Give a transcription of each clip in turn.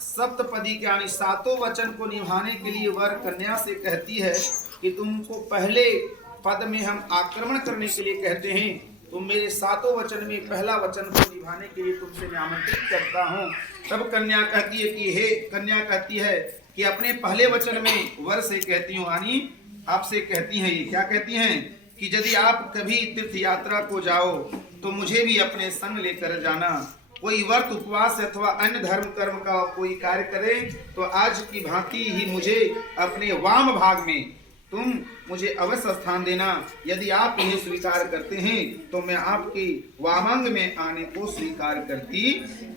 सप्तपदी के यानी सातों वचन को निभाने के लिए वर कन्या से कहती है कि तुमको पहले पद में हम आक्रमण करने के लिए कहते हैं, तुम मेरे सातों वचन में पहला वचन को निभाने के लिए तुमसे मैं आमंत्रित करता हूँ। तब कन्या कहती है कि हे कन्या कहती है कि अपने पहले वचन में वर से कहती हूँ, यानी आपसे कहती हैं, ये क्या कहती हैं कि यदि आप कभी तीर्थ यात्रा को जाओ तो मुझे भी अपने संग लेकर जाना। कोई व्रत उपवास अथवा अन्य धर्म कर्म का कोई कार्य करे तो आज की भांति ही मुझे अपने वाम भाग में तुम मुझे अवश्य स्थान देना। यदि आप इन्हें स्वीकार करते हैं तो मैं आपके वामांग में आने को स्वीकार करती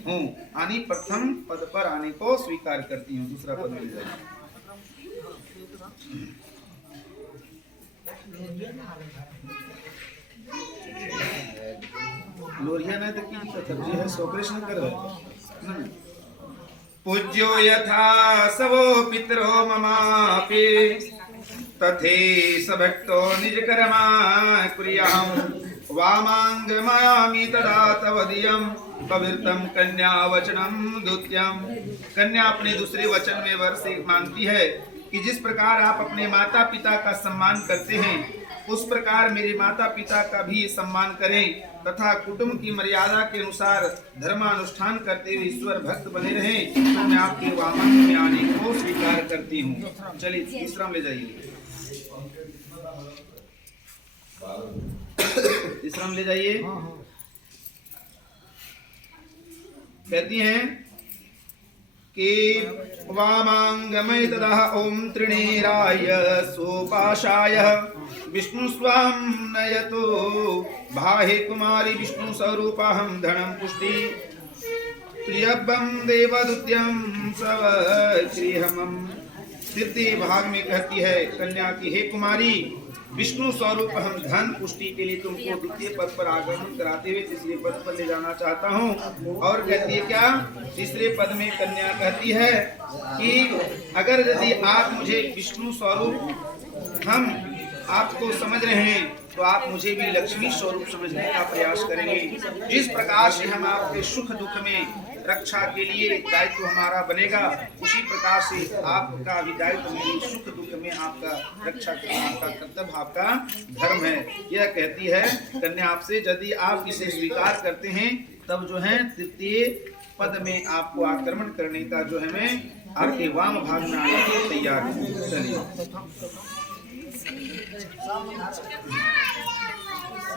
हूँ। यानी प्रथम पद पर आने को स्वीकार करती हूँ। दूसरा पद मिल जाए। लोरिया ने तो की तरजीह है, सोकृष्ण कर रहे। पूज्यो यथा सवो पितरो ममापि तथे सभक्तो निज कर्मा कुर्याम वामांग मायामि तदा तवदियम पवित्रम कन्या वचनम द्वितीयम। कन्या अपने दूसरे वचन में वर से मांगती है कि जिस प्रकार आप अपने माता पिता का सम्मान करते हैं उस प्रकार मेरे माता पिता का भी सम्मान करें तथा कुटुंब की मर्यादा के अनुसार धर्मानुष्ठान करते हुए ईश्वर भक्त बने रहें, तो मैं आपके वामन में आने को स्वीकार करती हूँ। चलिए तीसरा ले जाइए। तीसरा ले जाइए। कहती हैं कि वामांगमय तदा ओम त्रिनेराय सोपाशाय विष्णु स्वाम नयतो भाहे कुमारी विष्णु स्वरूपहम धनम पुष्टि त्रियब्बम देवदुत्यम सवश्रीहमम। तृतीय भाग में कहती है कन्या की हे कुमारी विष्णु स्वरूप हम धन पुष्टि के लिए तुमको द्वितीय पद पर आगमन कराते हुए तीसरे पद पर ले जाना चाहता हूँ। और कहती है क्या, तीसरे पद में कन्या कहती है कि अगर यदि आप मुझे विष्णु स्वरूप हम आपको समझ रहे हैं तो आप मुझे भी लक्ष्मी स्वरूप समझने का प्रयास करेंगे। जिस प्रकार से हम आपके सुख दुख में रक्षा के लिए दायित्व हमारा बनेगा उसी प्रकार से आपका भी दायित्व मेरे सुख दुख में आपका रक्षा करना आपका कर्तव्य आपका धर्म है। यह कहती है कन्या आपसे, यदि आप इसे स्वीकार करते हैं तब जो है तृतीय पद में आपको आक्रमण करने का जो है मैं आपके वाम भाग में आने के लिए तैयार हूँ। चलिए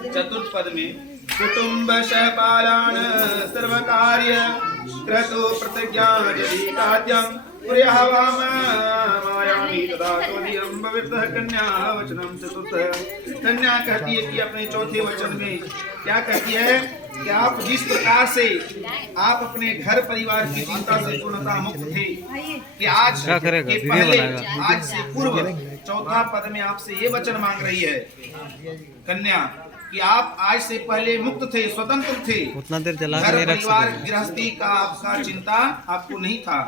चतुर्थ पद में कुटुंब पालान सर्व कार्य क्रतु प्रतिज्ञा यदि काद्यम पुर्यावाम मायामि तदा तोदियम भविष्यः कन्या वचनम चतुर्थ। कन्या कहती है कि अपने चौथे वचन में क्या कहती है कि आप जिस प्रकार से आप अपने घर परिवार की चिंता से पूर्णतः मुक्त थे कि आज के पहले आज से पूर्व चौथा पद में आपसे ये वचन मांग रही है कन्या कि आप आज से पहले मुक्त थे, स्वतंत्र थे, उतना देर चला घर परिवार गृहस्थी का आपका चिंता आपको नहीं था,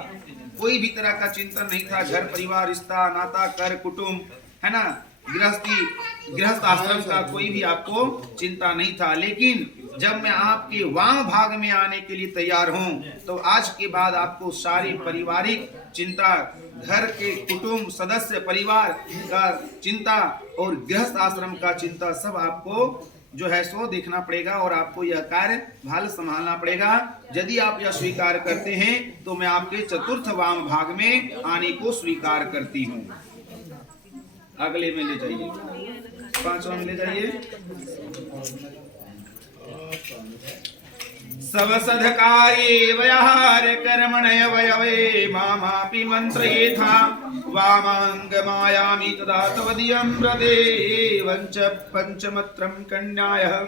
कोई भी तरह का चिंतन नहीं था। घर परिवार रिश्ता नाता कर कुटुंब है ना, गृहस्थ आश्रम का कोई भी आपको चिंता नहीं था। लेकिन जब मैं आपके वाम भाग में आने के लिए तैयार हूं तो आज के बाद आपको सारी पारिवारिक चिंता, घर के कुटुंब सदस्य परिवार का चिंता और गृहस्थ आश्रम का चिंता सब आपको जो है सो देखना पड़ेगा और आपको यह कार्य भाल संभालना पड़ेगा। यदि आप यह स्वीकार करते हैं तो मैं आपके चतुर्थ वाम भाग में आने को स्वीकार करती हूँ। अगले में ले जाइए, पांचवा में ले जाइए। सवसधकाये वयहार कर्मणय वयवे मामापि मंत्रयेथा वामांग मायामि तदा तवदियं प्रदेवंच पंचमत्रम कन्यायः।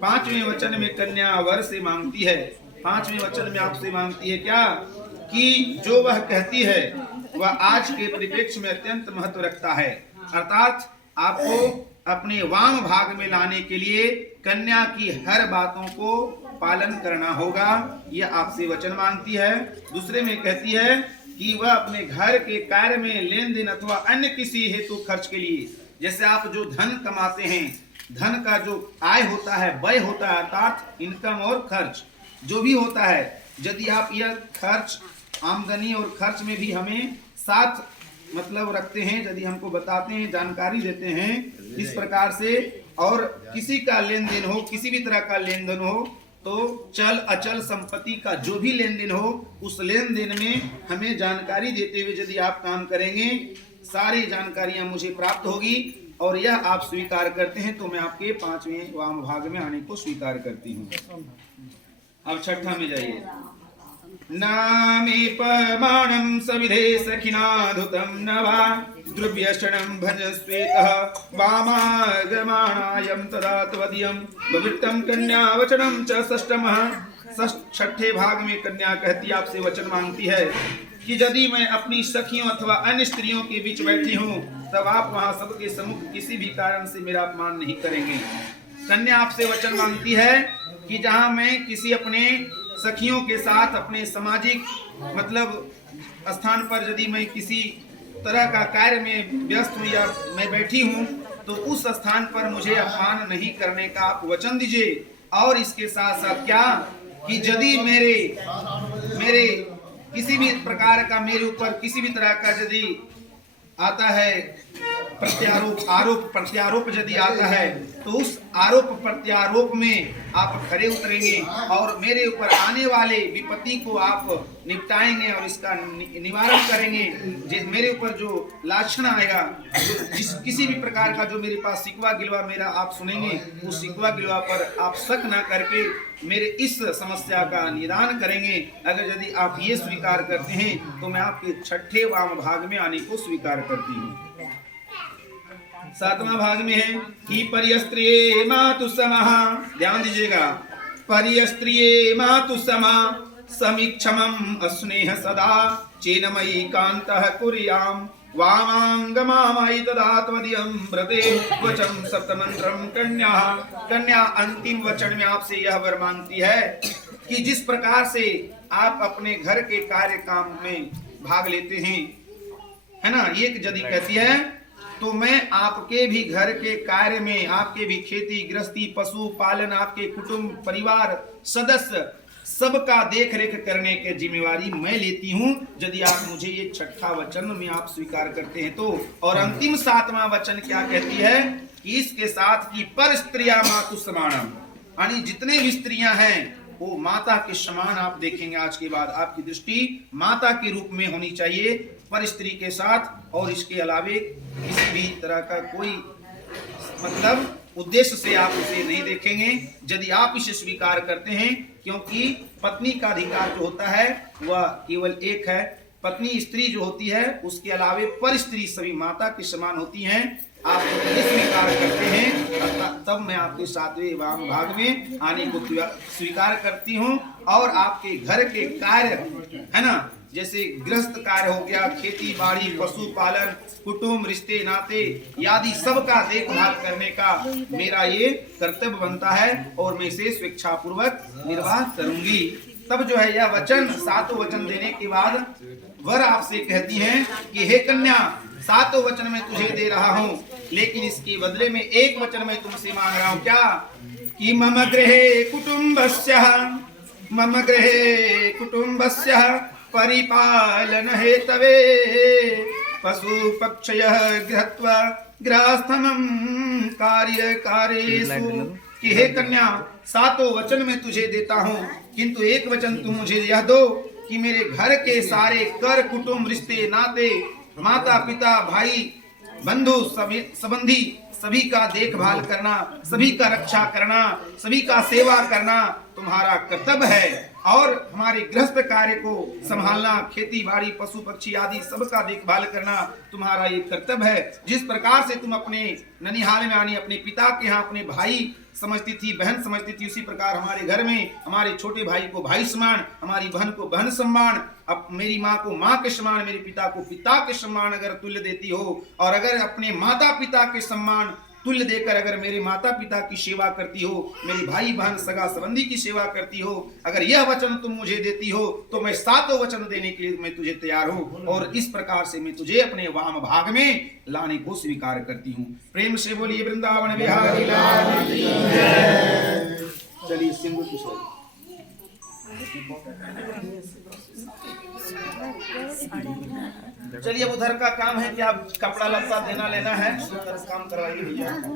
पांचवें वचन में कन्या वर से मांगती है, पांचवें वचन में आपसे मांगती है क्या कि जो वह कहती है वह आज के परिप्रेक्ष्य में अत्यंत महत्व रखता है, अर्थात आपको अपने वाम भाग में लाने के लिए कन्या की हर बातों को पालन करना होगा, यह आपसे वचन मांगती है। दूसरे में कहती है कि वह अपने घर के कार्य में लेन देन अथवा अन्य किसी हेतु खर्च के लिए, जैसे आप जो धन कमाते हैं, धन का जो आय होता है, व्यय होता है, अर्थात इनकम और खर्च जो भी होता है, यदि आप यह खर्च आमदनी और खर्च में भी हमें साथ मतलब रखते हैं, यदि हमको बताते हैं, जानकारी देते हैं इस प्रकार से। और किसी का लेन देन हो, किसी भी तरह का लेन देन हो, तो चल अचल संपत्ति का जो भी लेन देन हो, उस लेन देन में हमें जानकारी देते हुए यदि आप काम करेंगे, सारी जानकारियां मुझे प्राप्त होगी और यह आप स्वीकार करते हैं तो मैं आपके 5वें वाम भाग में आने को स्वीकार करती हूँ। अब छठा में जाइए। नामे पमाणं सविधे सखिनाधुतं न वा द्रव्यक्षणं भजस्वेतः वामागमाणायं तदा त्वदीयं भविष्यं कन्यावचनं च षष्ठमः। छठे भाग में कन्या कहती आपसे वचन मांगती है कि यदि मैं अपनी सखियों अथवा अन्य स्त्रियों के बीच बैठी हूँ तब आप वहाँ सबके सम्मुख किसी भी कारण से मेरा अपमान नहीं करेंगे। कन्या आपसे वचन मांगती है कि जहाँ मैं किसी अपने सखियों के साथ अपने सामाजिक मतलब स्थान पर यदि मैं किसी तरह का कार्य में व्यस्त हूँ या मैं बैठी हूँ तो उस स्थान पर मुझे अपमान नहीं करने का आप वचन दीजिए। और इसके साथ साथ क्या कि यदि मेरे किसी भी प्रकार का मेरे ऊपर किसी भी तरह का यदि आता है प्रत्यारोप, आरोप प्रत्यारोप यदि आता है तो उस आरोप प्रत्यारोप में आप खड़े उतरेंगे और मेरे ऊपर आने वाले विपत्ति को आप निपटाएंगे और इसका निवारण करेंगे। मेरे ऊपर जो लाछन आएगा, किसी भी प्रकार का जो मेरे पास शिकवा गिलवा मेरा आप सुनेंगे, उस शिकवा गिलवा पर आप शक न करके मेरे इस समस्या का निदान करेंगे। अगर यदि आप ये स्वीकार करते हैं तो मैं आपके छठे वाम भाग में आने को स्वीकार करती हूँ। सातवां भाग में है कि परियस्त्रिये मातु समः, ध्यान दीजिएगा, परियस्त्रिये मातु समः समीक्षमं अस्नेह सदा चेनमयि कान्तः कुर्याम वामांगमामयि तदा त्वदीयं व्रते वचम सप्तमंत्रम। कन्या अंतिम वचन में आपसे यह वर मांगती है कि जिस प्रकार से आप अपने घर के कार्य काम में भाग लेते हैं, है ना, ये यदि कहती है तो मैं आपके भी घर के कार्य में, आपके भी खेती गृहस्थी पशु पालन, आपके कुटुंब परिवार सदस्य सबका देख रेख करने की जिम्मेवारी मैं लेती हूँ यदि आप मुझे ये छठा वचन में आप स्वीकार करते हैं तो। और अंतिम सातवां वचन क्या कहती है कि इसके साथ की पर स्त्रिया मातु समानम, यानी जितने भी स्त्रियां हैं वो माता के समान आप देखेंगे। आज के बाद आपकी दृष्टि माता के रूप में होनी चाहिए पर स्त्री के साथ, और इसके अलावे किसी भी तरह का कोई मतलब उद्देश्य से आप उसे नहीं देखेंगे यदि आप इसे स्वीकार करते हैं, क्योंकि पत्नी का अधिकार जो होता है वह केवल एक है। पत्नी स्त्री जो होती है उसके अलावे पर स्त्री सभी माता के समान होती हैं। आप ये स्वीकार करते हैं तब मैं आपके सातवें वाम भाग में आने को स्वीकार करती हूँ और आपके घर के कार्य, है ना, जैसे गृहस्थ कार्य हो गया, खेती बाड़ी पशुपालन कुटुंब रिश्ते नाते आदि सबका देखभाल करने का मेरा ये कर्तव्य बनता है और मैं इसे स्वेच्छापूर्वक निर्वाह करूंगी। तब जो है यह वचन, सातों वचन देने के बाद वर आपसे कहती हैं कि हे कन्या, सातों वचन मैं तुझे दे रहा हूँ, लेकिन इसके बदले में एक वचन मैं तुमसे मांग रहा हूँ। क्या कि मम गृहे कुटुम्बस्य परिपालन हेतवे पशु पक्षयः गृहत्वा गृहस्थमं कार्य कार्येषु। कि हे कन्या, सातों वचन मैं तुझे देता हूँ, किंतु एक वचन तुम मुझे यह दो कि मेरे घर के सारे कर कुटुंब रिश्ते नाते माता पिता भाई बंधु संबंधी सभी का देखभाल करना, सभी का रक्षा करना, सभी का सेवा करना तुम्हारा कर्तव्य है। और हमारे गृहस्थ कार्य को संभालना, खेती बाड़ी पशु पक्षी आदि सबका देखभाल करना तुम्हारा ये कर्तव्य है। जिस प्रकार से तुम अपने ननिहाल में आने अपने पिता के यहाँ अपने भाई समझती थी, बहन समझती थी, उसी प्रकार हमारे घर में हमारे छोटे भाई को भाई समान, हमारी बहन को बहन सम्मान, अब मेरी माँ को माँ के समान, मेरे पिता को पिता के सम्मान अगर तुल्य देती हो, और अगर अपने माता पिता के सम्मान तुल्य देकर अगर मेरे माता पिता की सेवा करती हो, मेरे भाई बहन सगा संबंधी की सेवा करती हो, अगर यह वचन तुम मुझे देती हो तो मैं सातों वचन देने के लिए मैं तुझे तैयार हूँ और इस प्रकार से मैं तुझे अपने वाम भाग में लाने को स्वीकार करती हूँ। प्रेम से बोलिए वृंदावन बिहारी लाल की जय। चलिए सिंधु किशोर। चलिए अब उधर का काम है कि आप कपड़ा लत्ता देना लेना है, उधर काम करवाइए भैया।